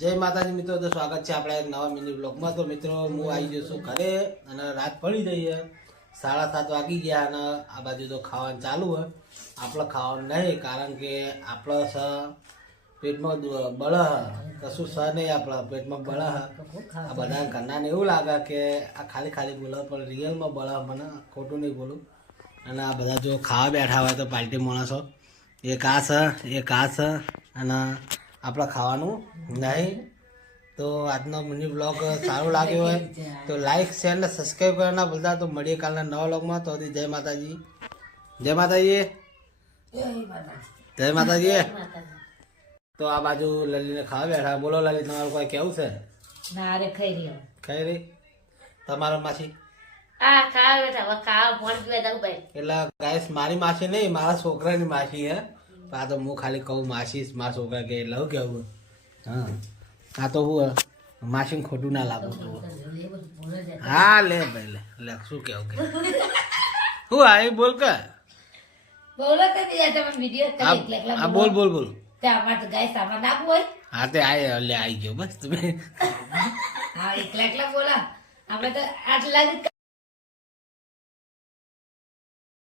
જય માતાજી મિત્રો, તો સ્વાગત છે આપણા એક નવા મિની બ્લોગમાં। તો મિત્રો હું આવી ગયો છું ઘરે અને રાત પડી રહી છે, 7:30 વાગી ગયા અને આ બાજુ તો ખાવાનું ચાલુ હોય। આપણે ખાવાનું નહીં, કારણ કે આપણે પેટમાં બળ કશું નહીં, આપણા પેટમાં બળ। આ બધા ઘરનાને એવું લાગે કે આ ખાલી ખાલી બોલે, પણ રિયલમાં બળ મને ખોટું નહીં બોલું। અને આ બધા જો ખાવા બેઠા હોય તો પાર્ટી માણસો, એક આ છે અને આપણે ખાવાનું નહીં। તો આજનો મિની બ્લોગ સારો લાગ્યો હોય તો લાઈક શેર ને સબસ્ક્રાઈબ કરવાના ભૂલતા। તો મળીએ કાલના નવા બ્લોગમાં। તો જય માતાજી, જય માતાજી, જય માતાજી। તો આ બાજુ લલીને ખાવા બેઠા। બોલો લલી, તમારું કોઈ કેવું છે? ના રે ખાઈ રહી તમારો માસી? આ ખાવા બેઠા હવે ખાવા ફોન પીવા દઉં ભાઈ। એટલે ગાઈસ મારી માસી નહીં, મારા છોકરાની માસી હે। આ તો હું ખાલી કહું માસી, મારા છોકરા કે લઉં કેવું? હા, આ તો હું માસીને ખોટું ના લાગુ છું। હા લે ભાઈ, લે શું કેવું કે હું આ બોલ કે બોલો કે દીધા તમે વિડિયો કરી એટલે હા બોલ બોલ બોલ। તે આમાં તો ગાય સામાન આપવું હોય। હા તે આ લે આવી ગયો બસ તમે। હા એકલા બોલા, આપણે તો આટલા જ